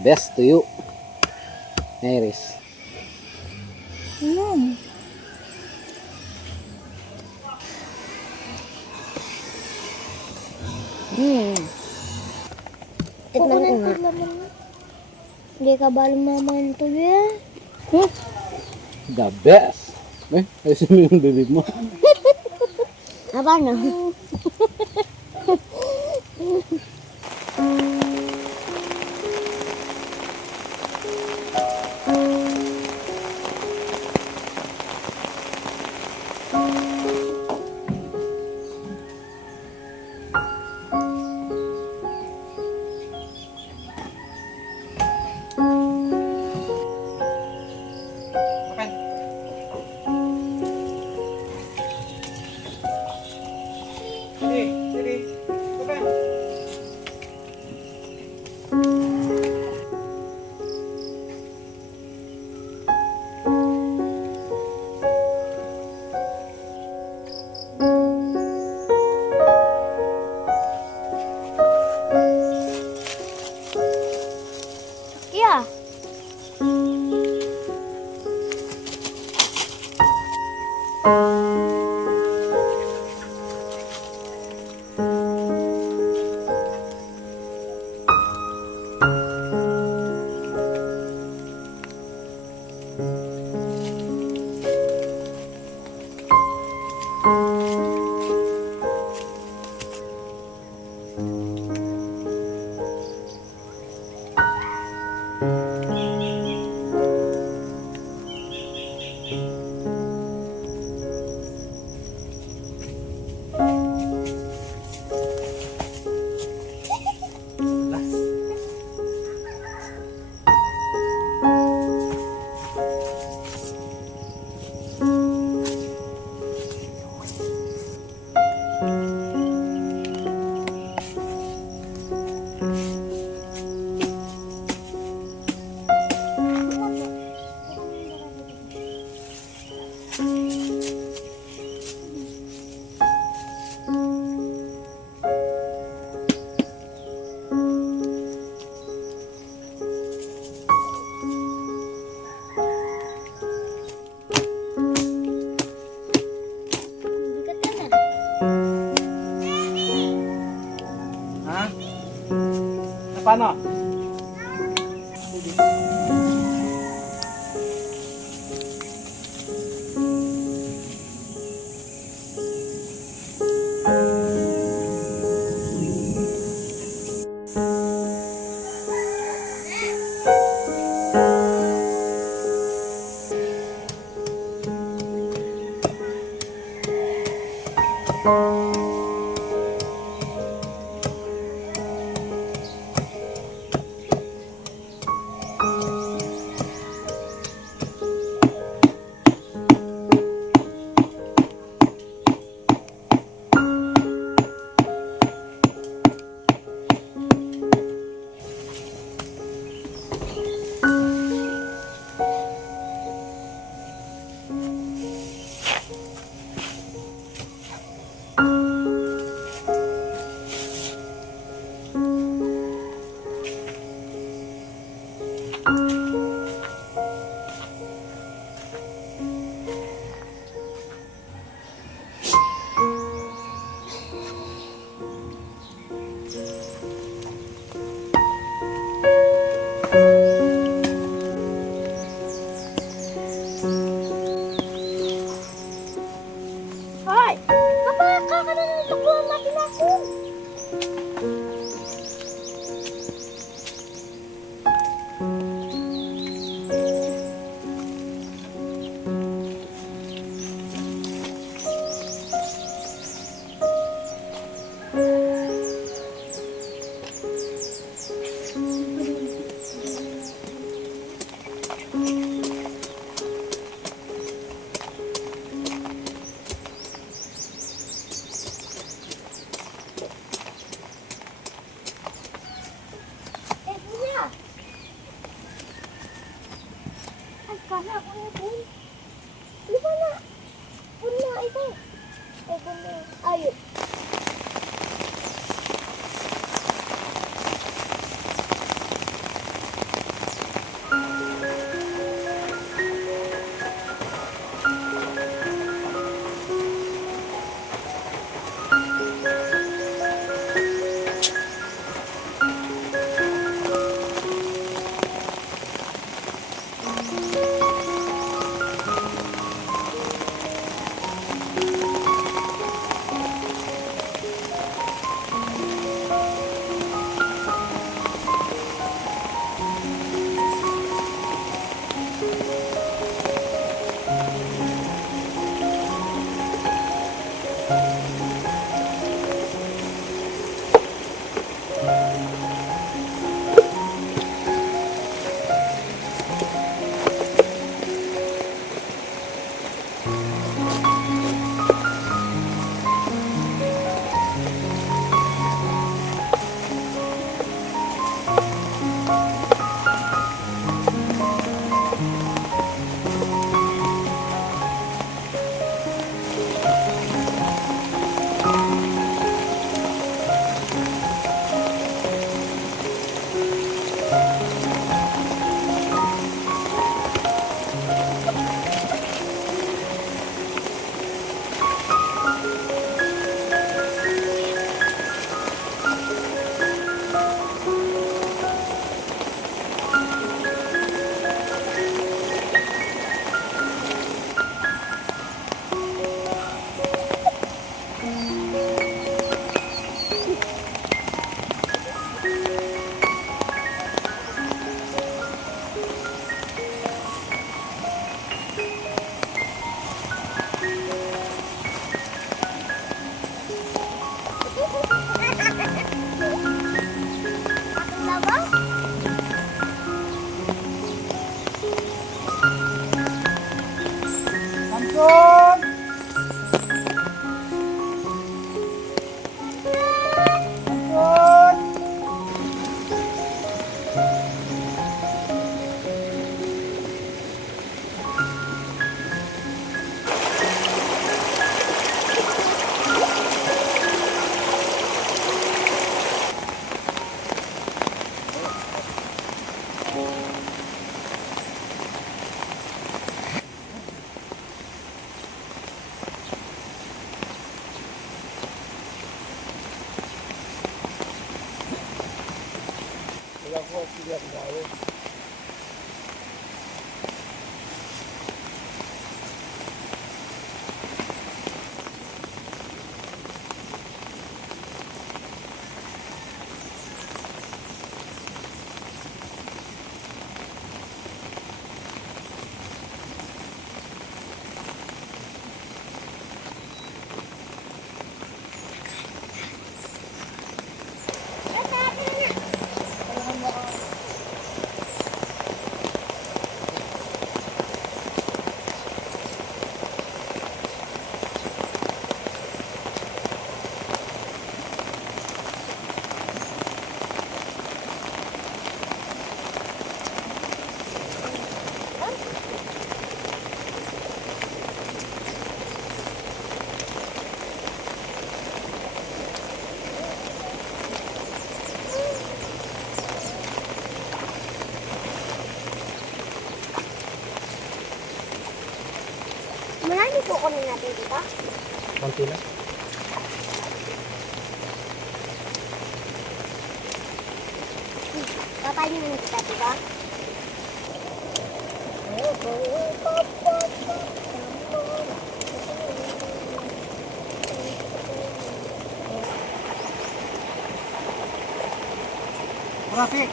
best to you. Iris. Tikman ko nga. Hindi ka ba lumaman ito yan? The best. Ayusin mo yung bibig mo. Paano? Yeah. Paano? Action! Action! Marami po kunin natin dito. Konti lang. Papayin mo kita dito. Traffic!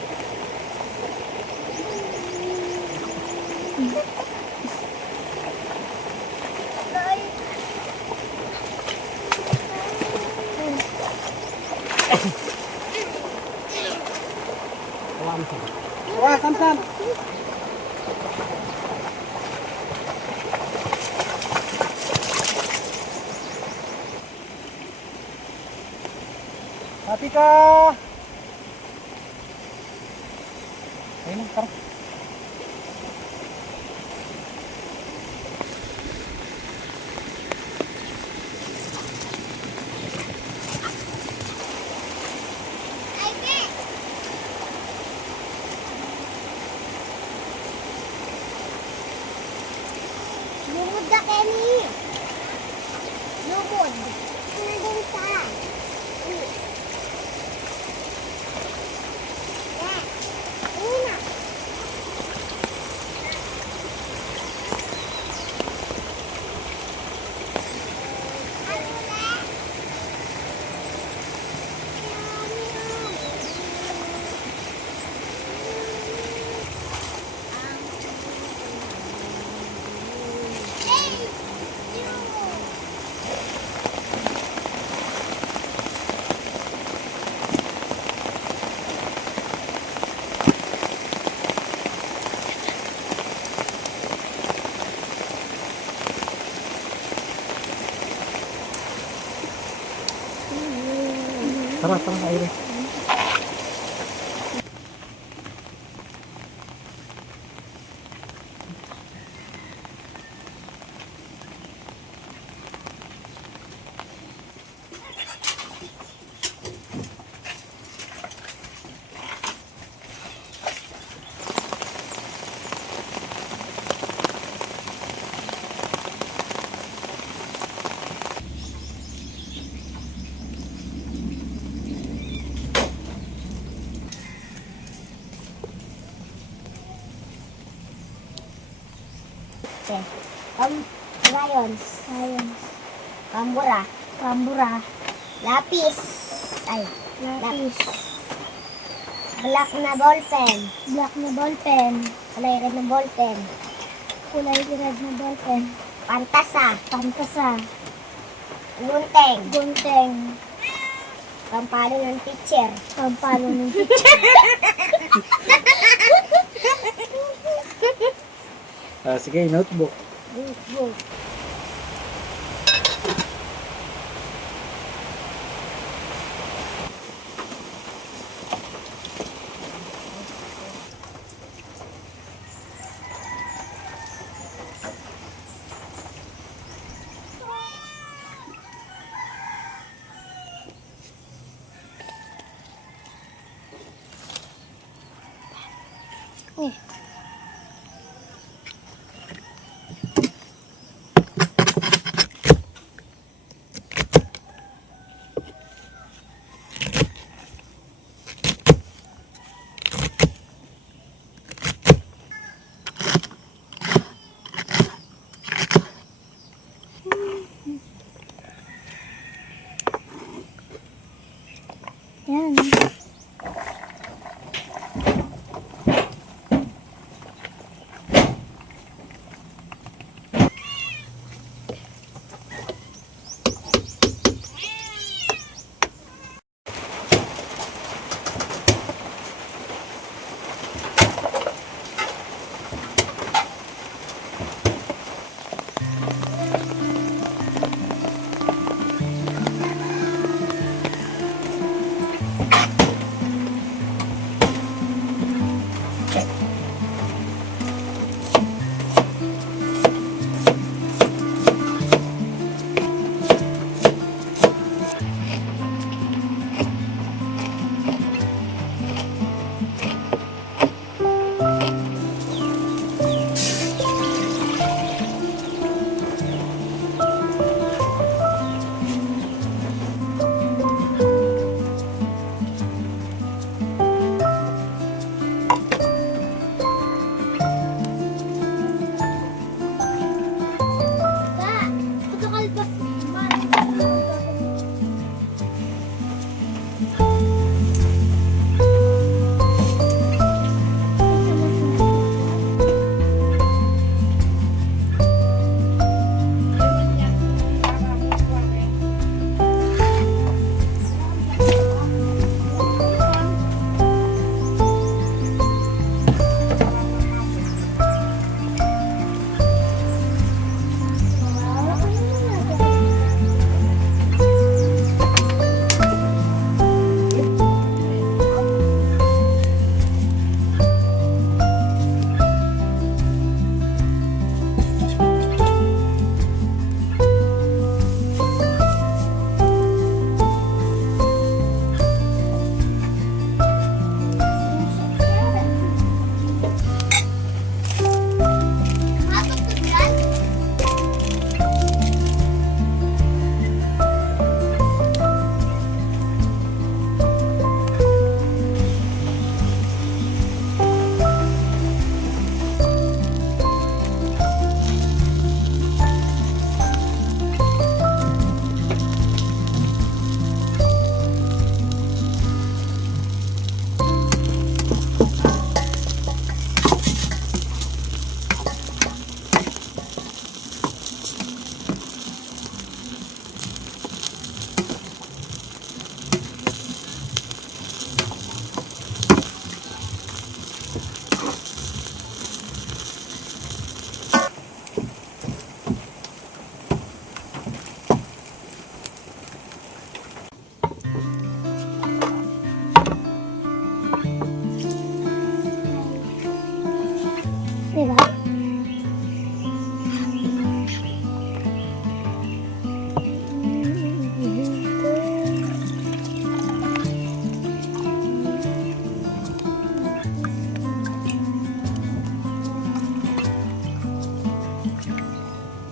Wah, sam-sam! Hati ka! Ayun, tara. Lumod na, Kenny. Lumod. Nandun sa. Una. Tara, tara, aire. Lions. Kambura. Lapis. Ay, lapis. Black na ballpen. Kulay red na ballpen. Pantasa. Gunteng. Pampalo ng teacher. Sige, notebook. Notebook.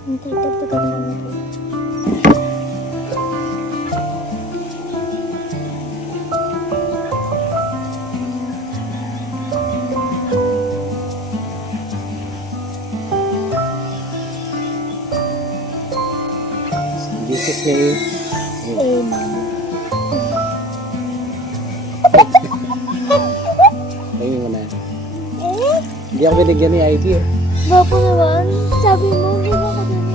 Hindi, dagdagan mo na ito. This is me. Mama. Ayun mo na. Eh? Hindi ako binigyan ni ID eh. Bapo naman. Sabi mo, hindi mo ka din.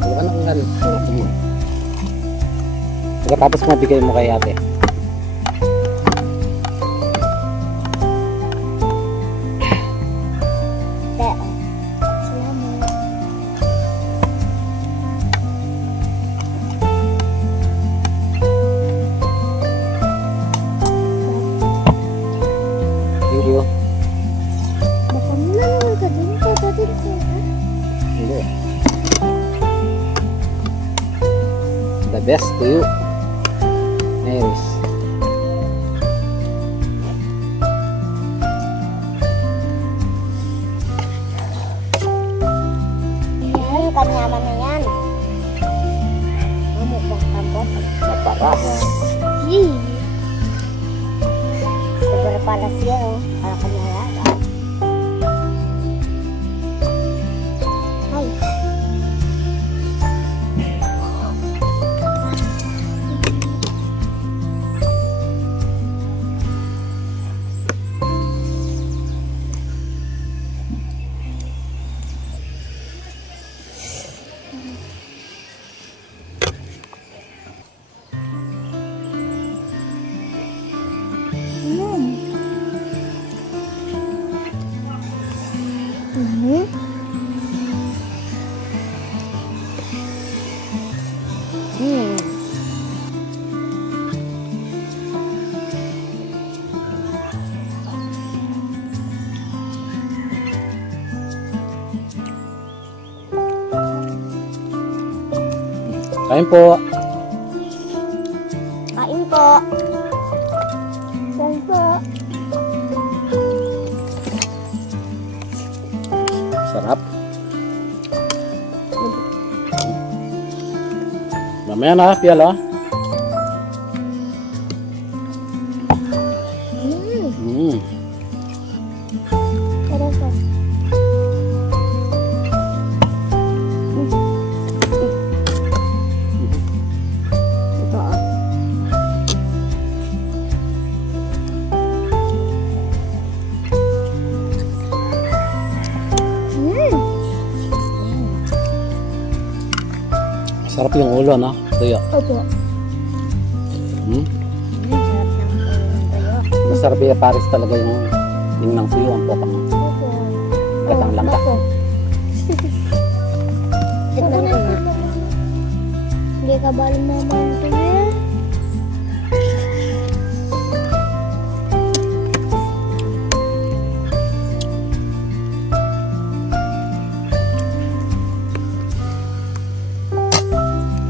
Wala na kung ano. Pagkatapos mabigay mo kay ate. Salamat. Thank you. Baka mo ka din. Kapatid ko. Hindi. The best to you. Anyways. Yan, kanyaman na yan. Mamukbang tampon. Maparas. Yee. Siguro pala siya, oh. Para kanyala. Ay. Kain po. Kain po. Kain po. Sarap. Mamaya na, Pial ah. Mm. Sarap po. Ito ah. Sarap yung ulo, no? Tuyo. Opo. Hmm? Sarap ng ulo ng tayo. Masarap yung pares talaga yung ng tuyo. Ang potang Opo. gatang langka. Opo. Tignan ko nga. Hindi ka bali mama ito eh.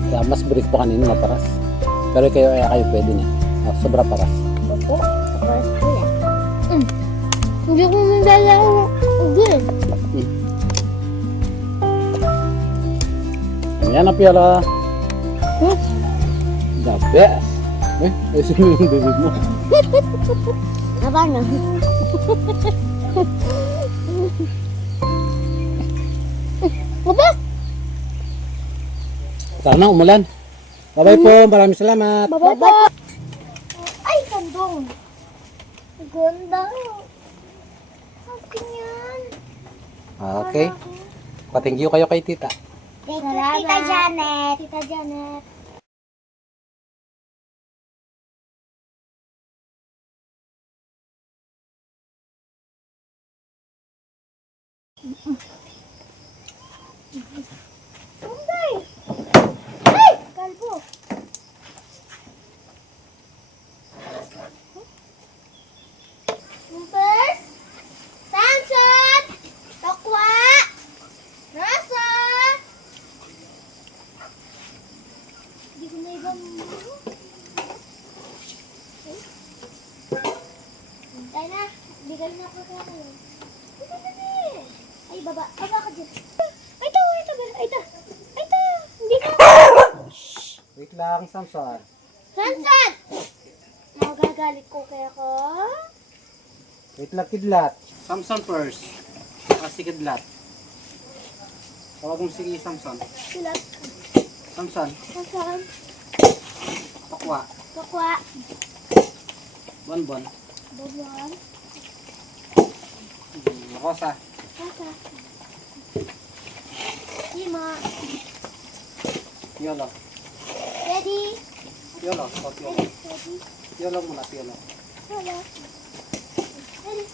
Kaya mas brief pa kanina maparas. Pero kayo pwede na. Sobra paras. Opo. Tapos ko yan. Hindi ko nagdala din. Yan ang Pial ah. The best. Eh, ayusin mo yung bibig mo. Paano? Baba! Sana umulan. Bye-bye po. Maraming salamat. Baba! Ay, kandong! Ganda! Akin yan! Okay. Pa-thank you kayo kay tita. Salamat! Tita Janet! Tita Janet! Tunday! Ay! Kalbo! Lumpes! Samson! Tokwa! Rasa! Hindi ko na ibang... Hintay na. Bigay na ako sa akin. Ay, baba. Baba ka dyan. Ay, ito. Hindi ka. Wait lang, Samson. Sansan! Magagalit ko kaya ko. Wait lang, kidlat. Samson first. Si kidlat. Tawag mo sige, Samson. Silat. Samson. Sansan. Pakwa. Kakwa. Bonbon. Bagoong. Rosa. Kaka. Lima. Yolo. Ready? Yolo. Hot yolo. Ready? Yolo muna, yolo. Hello. Ready?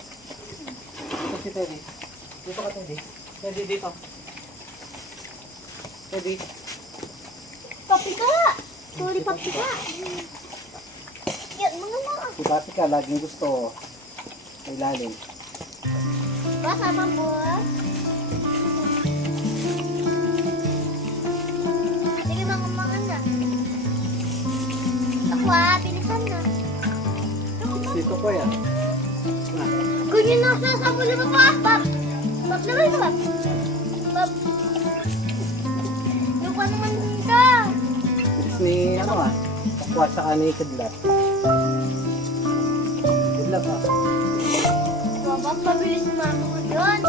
Dito si Teddy. Dito ka, Teddy. Teddy, dito. Teddy. Papi ka! Sorry, papi ka. Yan, mga mga. Si Pati ka, laging gusto. Sa ilalim. Baka mo. Sige, mga na. Ako bilisan na. Dito po yan. Na. Ganyan na ako sa muli mo pa. Bab. Bab naman ka, Bab. Bab. Lupa naman ka. Bilis ni, pakwa sa ni kidlat. Kidlat ha. Bab, pabilis mo mga doon.